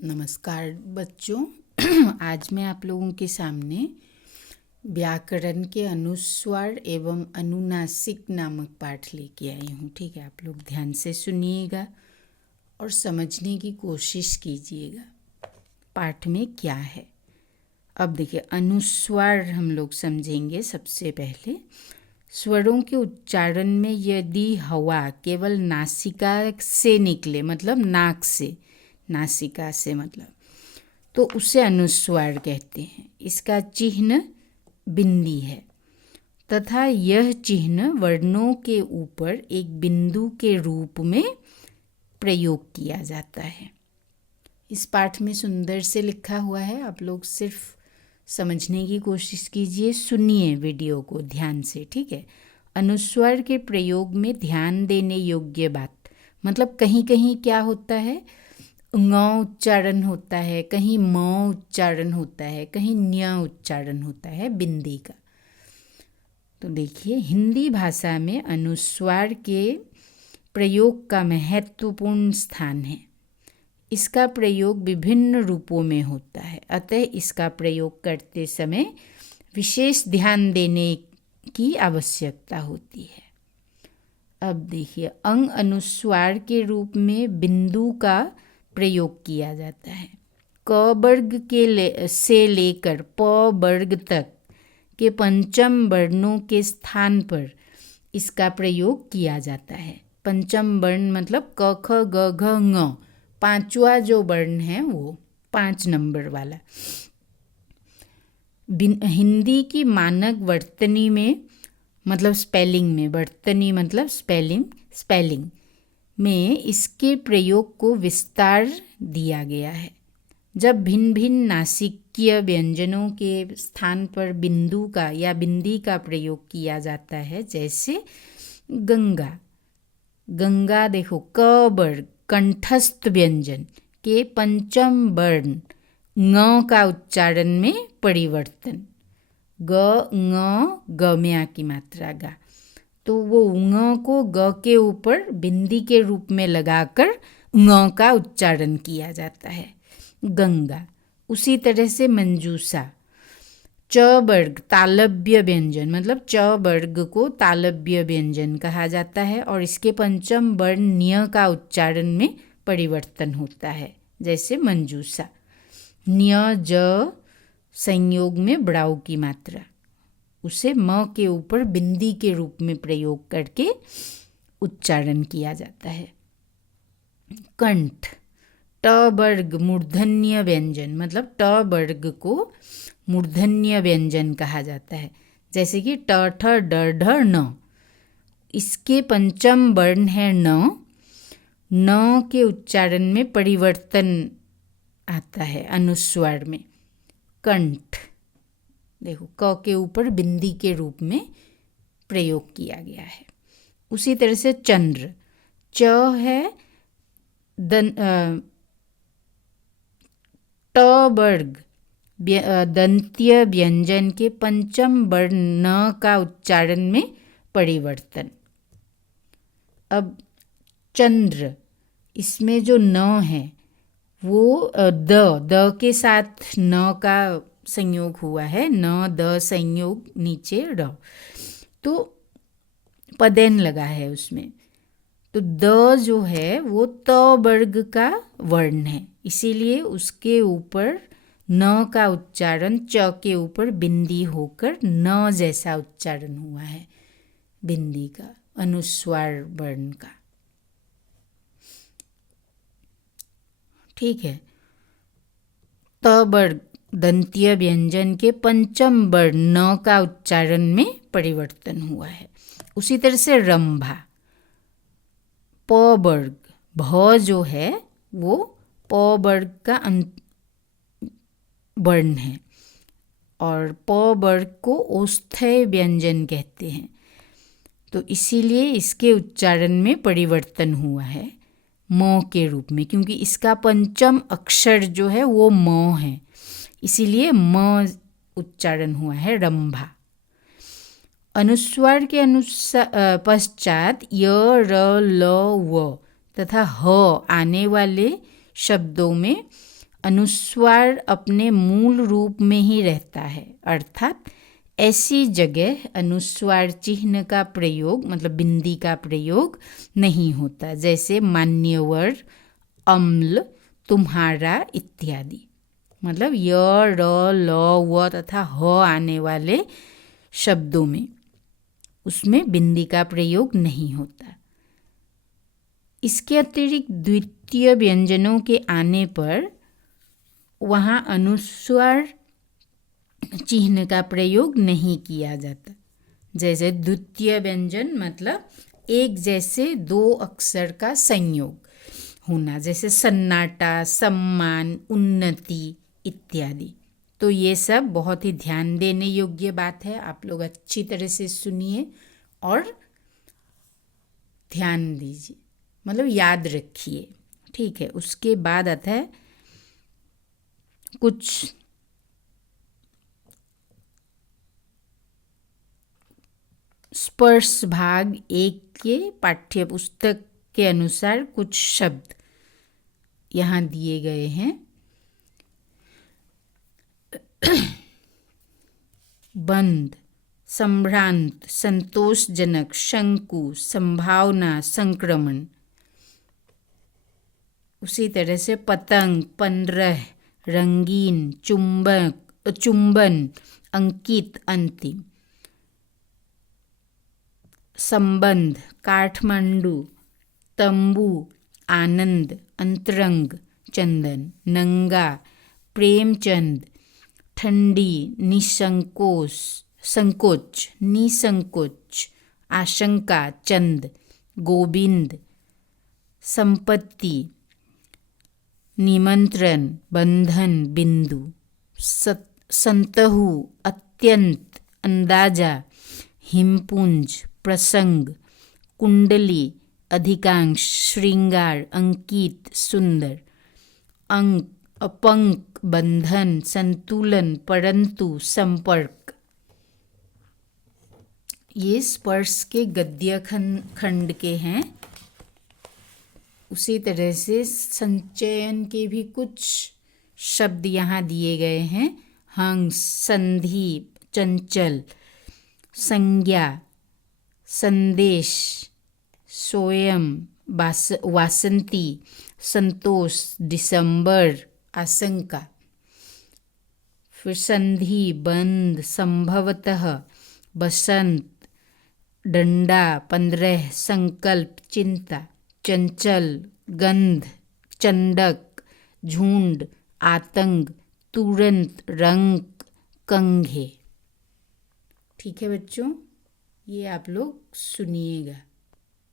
नमस्कार बच्चों। आज मैं आप लोगों के सामने व्याकरण के अनुस्वार एवं अनुनासिक नामक पाठ लेके आई हूँ। ठीक है, आप लोग ध्यान से सुनिएगा और समझने की कोशिश कीजिएगा पाठ में क्या है। अब देखिए, अनुस्वार हम लोग समझेंगे। सबसे पहले स्वरों के उच्चारण में यदि हवा केवल नासिका से निकले, मतलब नाक से, नासिका से मतलब, तो उसे अनुस्वार कहते हैं। इसका चिन्ह बिंदी है तथा यह चिन्ह वर्णों के ऊपर एक बिंदु के रूप में प्रयोग किया जाता है। इस पाठ में सुंदर से लिखा हुआ है, आप लोग सिर्फ समझने की कोशिश कीजिए, सुनिए वीडियो को ध्यान से। ठीक है, अनुस्वार के प्रयोग में ध्यान देने योग्य बात, मतलब कहीं कहीं क्या होता है, ङ उच्चारण होता है, कहीं म उच्चारण होता है, कहीं न्य उच्चारण होता है बिंदी का। तो देखिए, हिंदी भाषा में अनुस्वार के प्रयोग का महत्वपूर्ण स्थान है। इसका प्रयोग विभिन्न रूपों में होता है, अतः इसका प्रयोग करते समय विशेष ध्यान देने की आवश्यकता होती है। अब देखिए, अंग अनुस्वार के रूप में बिंदु का प्रयोग किया जाता है। क वर्ग से लेकर प वर्ग तक के पंचम वर्णों के स्थान पर इसका प्रयोग किया जाता है। पंचम वर्ण मतलब क ख ग घ ङ, पांचवा जो वर्ण है वो 5 नंबर वाला। हिंदी की मानक वर्तनी में, मतलब स्पेलिंग में, वर्तनी मतलब स्पेलिंग में इसके प्रयोग को विस्तार दिया गया है। जब भिन्न भिन्न नासिकीय व्यंजनों के स्थान पर बिंदु का या बिंदी का प्रयोग किया जाता है, जैसे गंगा, गंगा देखो, क वर्ग कंठस्थ व्यंजन के पंचम वर्ण ङ का उच्चारण में परिवर्तन, ग ङ ग में आ की मात्रा गा, तो वो ङ को ग के ऊपर बिंदी के रूप में लगाकर ङ का उच्चारण किया जाता है, गंगा। उसी तरह से मंजूषा, च वर्ग तालव्य व्यंजन, मतलब च वर्ग को तालव्य व्यंजन कहा जाता है और इसके पंचम वर्ण न्य का उच्चारण में परिवर्तन होता है, जैसे मंजूषा। न्य ज संयोग में ब्राउ की मात्रा, उसे म के ऊपर बिंदी के रूप में प्रयोग करके उच्चारण किया जाता है। कंठ, ट वर्ग मूर्धन्य व्यंजन, मतलब ट वर्ग को मूर्धन्य व्यंजन कहा जाता है, जैसे कि ट ठ ड ढ न। इसके पंचम वर्ण है न, न के उच्चारण में परिवर्तन आता है अनुस्वार में। कंठ देखो, क के ऊपर बिंदी के रूप में प्रयोग किया गया है। उसी तरह से चंद्र, च है ट वर्ग दंत्य व्यंजन के पंचम वर्ण न का उच्चारण में परिवर्तन। अब चंद्र, इसमें जो न है वो द के साथ न का संयोग हुआ है, न द संयोग नीचे र, तो पदेन लगा है उसमें, तो द जो है वो त वर्ग का वर्ण है, इसीलिए उसके ऊपर न का उच्चारण च के ऊपर बिंदी होकर न जैसा उच्चारण हुआ है बिंदी का, अनुस्वार वर्ण का। ठीक है, त वर्ग दंत्य व्यंजन के पंचम वर्ण न का उच्चारण में परिवर्तन हुआ है। उसी तरह से रंभा, प वर्ग भ जो है वो प वर्ग का वर्ण है और प वर्ग को औस्थ्य व्यंजन कहते हैं, तो इसीलिए इसके उच्चारण में परिवर्तन हुआ है म के रूप में, क्योंकि इसका पंचम अक्षर जो है वो म है, इसीलिए म उच्चारण हुआ है रंभा। अनुस्वार के पश्चात य र ल व तथा ह आने वाले शब्दों में अनुस्वार अपने मूल रूप में ही रहता है, अर्थात ऐसी जगह अनुस्वार चिन्ह का प्रयोग मतलब बिंदी का प्रयोग नहीं होता, जैसे मान्यवर, अम्ल, तुम्हारा इत्यादि। मतलब य, र, ल, व तथा ह आने वाले शब्दों में उसमें बिंदी का प्रयोग नहीं होता। इसके अतिरिक्त द्वितीय व्यंजनों के आने पर वहाँ अनुस्वार चिन्ह का प्रयोग नहीं किया जाता। जैसे द्वितीय व्यंजन मतलब एक जैसे दो अक्षर का संयोग होना, जैसे सन्नाटा, सम्मान, उन्नति इत्यादि। तो ये सब बहुत ही ध्यान देने योग्य बात है। आप लोग अच्छी तरह से सुनिए और ध्यान दीजिए, मतलब याद रखिए, ठीक है। उसके बाद आता है कुछ स्पर्श भाग 1 के पाठ्य पुस्तक के अनुसार कुछ शब्द यहाँ दिए गए हैं। बंद, संभ्रांत, संतोषजनक, शंकु, संभावना, संक्रमण। उसी तरह से पतंग, 15, रंगीन, चुंबन, अंकित, अंतिम। संबंध, काठमांडू, तंबू, आनंद, अंतरंग, चंदन। नंगा, प्रेमचंद, ठंडी, संकोच, निसंकोच, आशंका, चंद, गोविंद। संपत्ति, निमंत्रण, बंधन, बिंदु। संतहु, अत्यंत, अंदाजा, हिमपुंज, प्रसंग। कुंडली, अधिकांश, श्रृंगार, अंकित, सुंदर। अंक, अपंक, बंधन, संतुलन, परंतु, संपर्क। ये स्पर्श के गद्य खंड के हैं। उसी तरह से संचयन के भी कुछ शब्द यहाँ दिए गए हैं। हंस, संधि, चंचल, संज्ञा, संदेश, स्वयं, वासंती, संतोष, दिसंबर, आशंका। फिर संधि, बंद, संभवतः, बसंत, डंडा, 15, संकल्प, चिंता। चंचल, गंध, चंडक, झुंड, आतंक, तुरंत, रंग, कंघे। ठीक है बच्चों, ये आप लोग सुनिएगा।